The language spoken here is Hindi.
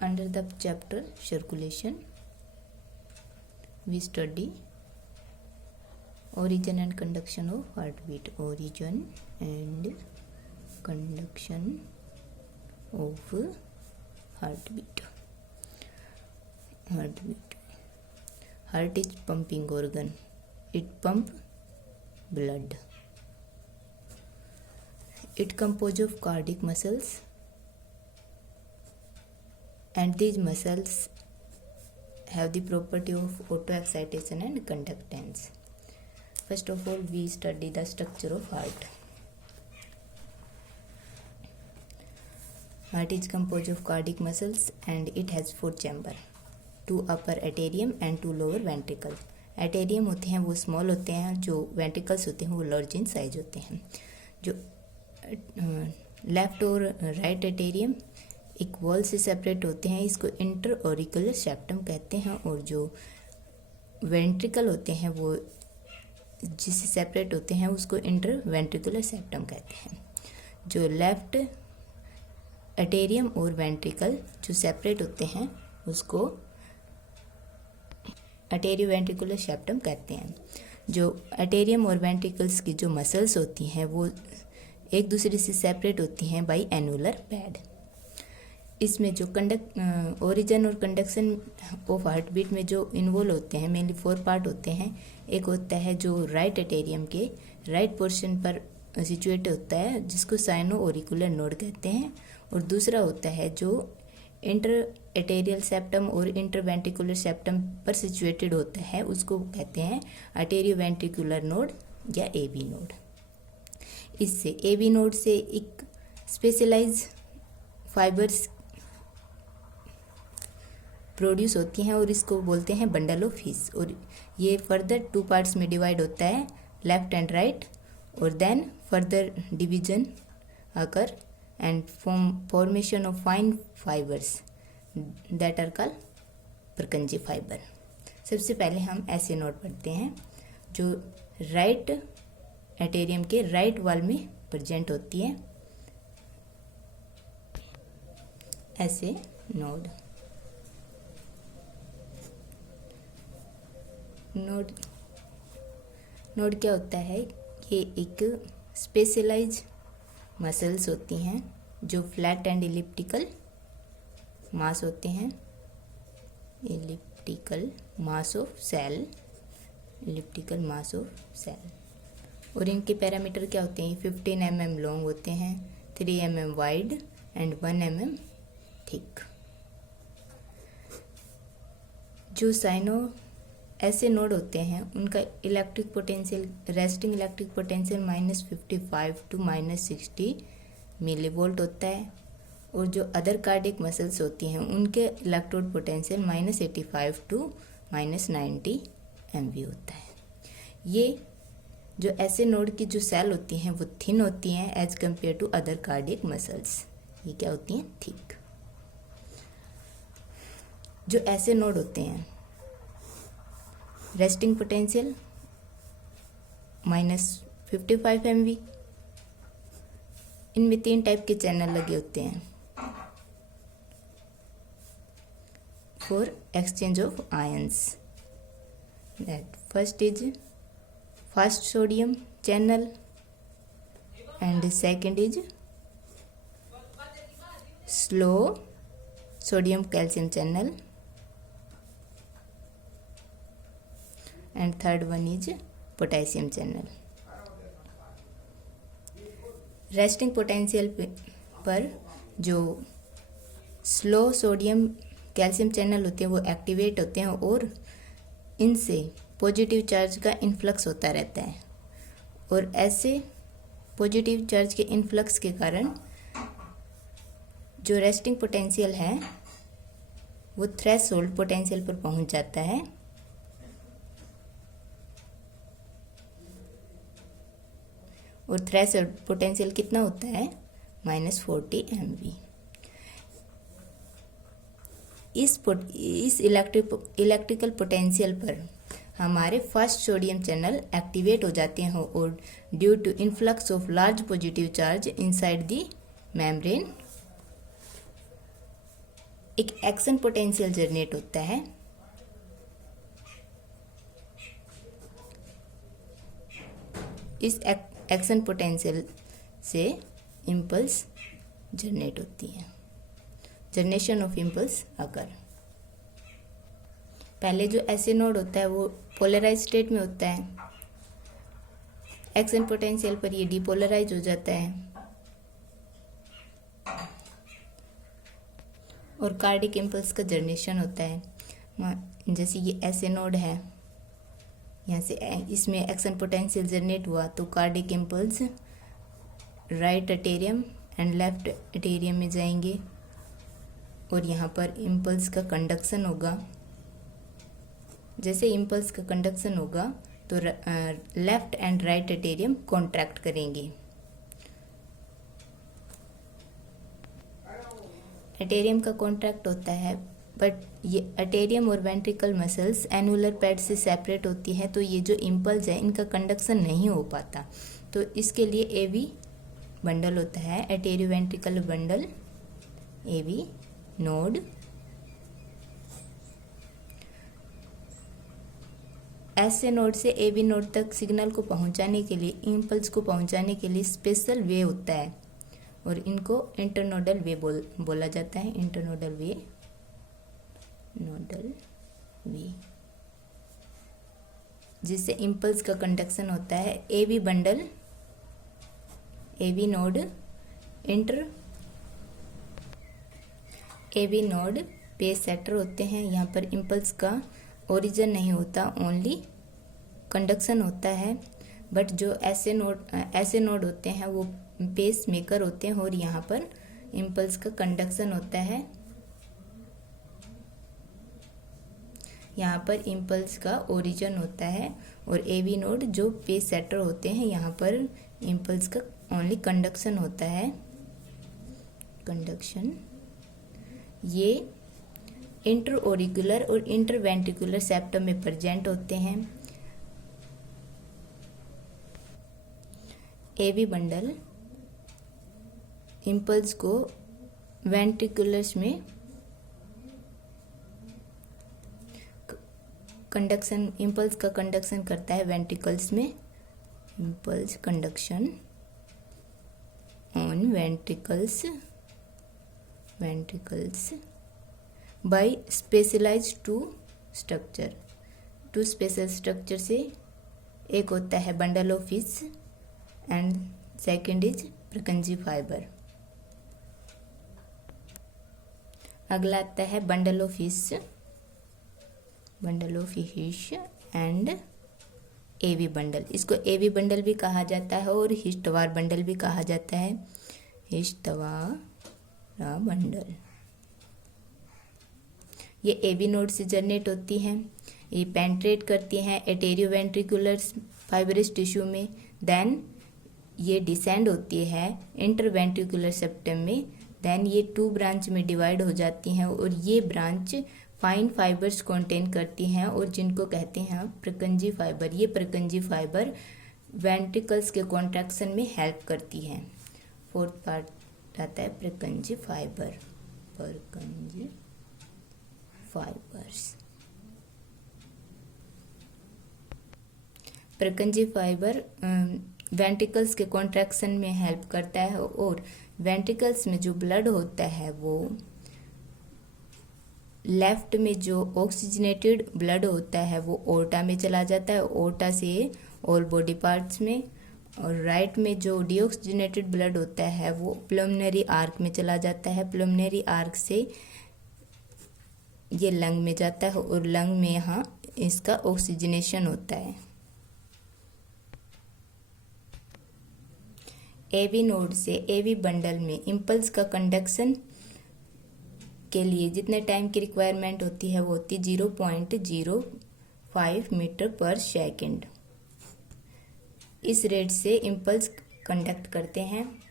Under the chapter circulation, we study origin and conduction of heartbeat. Origin and conduction of heartbeat. Heartbeat. Heart is pumping organ. It pumps blood. It composed of cardiac muscles, and these muscles have the property of auto-excitation and conductance. First of all, we study the structure of heart. Heart is composed of cardiac muscles and it has 4 chambers, 2 upper atrium and 2 lower ventricle. एटेरियम होते हैं वो स्मॉल होते हैं, जो वेंट्रिकल्स होते हैं वो लार्ज इन साइज होते हैं. जो लेफ्ट और राइट एटेरियम एक वॉल से सेपरेट होते हैं, इसको इंटर ऑरिकुलर सेप्टम कहते हैं. और जो वेंट्रिकल होते हैं वो जिससे सेपरेट होते हैं उसको इंटर वेंट्रिकुलर सेप्टम कहते हैं. जो लेफ्ट एटेरियम और वेंट्रिकल जो सेपरेट होते हैं उसको एटेरियो वेंट्रिकुलर सेप्टम कहते हैं. जो एटेरियम और वेंट्रिकल्स की जो मसल्स होती हैं वो एक दूसरे से सेपरेट होती हैं बाय एनुलर पैड. इसमें जो ओरिजिन और कंडक्शन ऑफ हार्ट बीट में जो इन्वॉल्व होते हैं मेनली 4 पार्ट होते हैं. एक होता है जो राइट एटेरियम के राइट पोर्शन पर सिचुएट होता है जिसको साइनो ऑरिकुलर नोड कहते हैं. और दूसरा होता है जो इंटर एटेरियल सेप्टम और इंटरवेंट्रिकुलर सेप्टम पर सिचुएटेड होता है, उसको कहते हैं आर्टेरियो वेंट्रिकुलर नोड या एबी नोड. इससे एबी नोड से एक स्पेशलाइज फाइबर्स प्रोड्यूस होती हैं और इसको बोलते हैं बंडल ऑफ हिस. और ये फर्दर 2 पार्ट्स में डिवाइड होता है, लेफ्ट एंड राइट. और देन फर्दर डिवीजन आकर and formation of fine fibers that are called Purkinje fiber. सबसे पहले हम ऐसे नोड पढ़ते हैं जो राइट एटेरियम के राइट वॉल में प्रेजेंट होती है. ऐसे नोड क्या होता है, ये एक स्पेशलाइज मसल्स होती हैं जो फ्लैट एंड इलिप्टिकल मास होते हैं. Elliptical mass of cell. और इनके पैरामीटर क्या होते हैं, 15 mm लॉन्ग होते हैं, 3 mm wide and 1 mm thick. जो साइनो ऐसे नोड होते हैं उनका electric potential resting electric potential -55 to -60 millivolt होता है. और जो अदर कार्डियक मसल्स होती हैं उनके इलेक्ट्रोड पोटेंशियल -85 to -90 MV होता है. ये जो ऐसे नोड की जो सेल होती हैं वो थिन होती हैं as compared to other cardiac muscles. ये क्या होती हैं, थिक. जो ऐसे नोड होते हैं रेस्टिंग पोटेंशियल -55 MV. इनमें 3 टाइप के चैनल लगे होते हैं for exchange of ions. That first is fast sodium channel and second is slow sodium calcium channel and third one is potassium channel. Resting potential पर जो स्लो सोडियम कैल्शियम चैनल होते हैं वो एक्टिवेट होते हैं और इनसे पॉजिटिव चार्ज का इन्फ्लक्स होता रहता है. और ऐसे पॉजिटिव चार्ज के इन्फ्लक्स के कारण जो रेस्टिंग पोटेंशियल है वो थ्रेशोल्ड पोटेंशियल पर पहुंच जाता है. और थ्रेशोल्ड पोटेंशियल कितना होता है, -40 MV. इस इलेक्ट्रिकल पोटेंशियल पर हमारे फर्स्ट सोडियम चैनल एक्टिवेट हो जाते हैं और due to influx of large positive charge inside the membrane एक एक्शन पोटेंशियल जनरेट होता है। इस एक्शन पोटेंशियल से इम्पल्स जनरेट होती है, जनरेशन ऑफ इम्पल्स अकर। पहले जो ऐसे नोड होता है वो पोलराइज स्टेट में होता है, एक्शन पोटेंशियल पर ये डिपोलराइज हो जाता है और कार्डिक इम्पल्स का जनरेशन होता है। जैसे ये ऐसे नोड है, यहाँ से इसमें एक्शन पोटेंशियल जनरेट हुआ तो cardiac impulse right atrium and left atrium में जाएंगे और यहाँ पर इम्पल्स का कंडक्शन होगा। जैसे इम्पल्स का कंडक्शन होगा तो लेफ्ट एंड राइट एटेरियम कॉन्ट्रैक्ट करेंगे। एटेरियम का कॉन्ट्रैक्ट होता है, बट ये एटेरियम और वेंट्रिकल मसल्स एनुलर पैड से सेपरेट होती है, तो ये जो इम्पल्स है इनका कंडक्शन नहीं हो पाता। तो इसके लिए एवी बंडल होता है, एटेरियो वेंट्रिकल बंडल, एवी नोड। ऐसे नोड से एवी नोड तक सिग्नल को पहुंचाने के लिए, इम्पल्स को पहुंचाने के लिए स्पेशल वे होता है और इनको इंटरनोडल वे बोला जाता है। इंटरनोडल वे, नोडल वे, जिससे इम्पल्स का कंडक्शन होता है। AV bundle, AV node, AV node pace setter होते हैं। यहाँ पर इम्पल्स का ओरिजिन नहीं होता, ओनली कंडक्शन होता है। बट जो ऐसे नोड होते हैं वो पेस मेकर होते हैं और यहाँ पर इम्पल्स का कंडक्शन होता है। यहाँ पर इम्पल्स का ओरिजिन होता है और एवी नोड जो पेस सेटर होते हैं, यहाँ पर इम्पल्स का ओनली कंडक्शन होता है। कंडक्शन ये इंटर ओरिकुलर और इंटर वेंट्रिकुलर सेप्टम में प्रेजेंट होते हैं। एवी बंडल इम्पल्स को वेंट्रिकुलर्स में कंडक्शन, इम्पल्स का कंडक्शन करता है वेंट्रिकल्स में। Impulse conduction on ventricles by specialised two structure. Two special structure से, एक होता है bundle of His and second is Purkinje fibre. अगला आता है bundle of His and AV bundle. इसको एवी बंडल भी कहा जाता है और हिस्टवार बंडल भी कहा जाता है। हिस्टवारा बंडल ये एवी नोड से जनरेट होती हैं। ये पेंट्रेट करती हैं एटेरियो वेंट्रिकुलर फाइब्रस टिश्यू में। देन ये डिसेंड होती है इंटरवेंट्रिकुलर सेप्टम में। देन ये 2 ब्रांच में डिवाइड हो जाती हैं और ये ब्रांच फाइन फाइबर्स कंटेन करती हैं और जिनको कहते हैं प्रकंजी फाइबर। ये प्रकंजी फाइबर वेंट्रिकल्स के कॉन्ट्रैक्शन में हेल्प करती हैं। 4th पार्ट आता है प्रकंजी फाइबर। प्रकंजी फाइबर्स, प्रकंजी फाइबर वेंट्रिकल्स के कॉन्ट्रैक्शन में हेल्प करता है और वेंट्रिकल्स में जो ब्लड होता है वो लेफ्ट में जो ऑक्सीजनेटेड ब्लड होता है वो ओर्टा में चला जाता है, ओर्टा से ऑल बॉडी पार्ट्स में। और राइट में जो डीऑक्सीजनेटेड ब्लड होता है वो प्लमनरी आर्क में चला जाता है, प्लमनरी आर्क से ये लंग में जाता है और लंग में यहाँ इसका ऑक्सीजनेशन होता है। एवी नोड से एवी बंडल में इम्पल्स का कंडक्शन के लिए जितने टाइम की रिक्वायरमेंट होती है वो होती है 0.05 मीटर पर सेकेंड। इस रेट से इम्पल्स कंडक्ट करते हैं।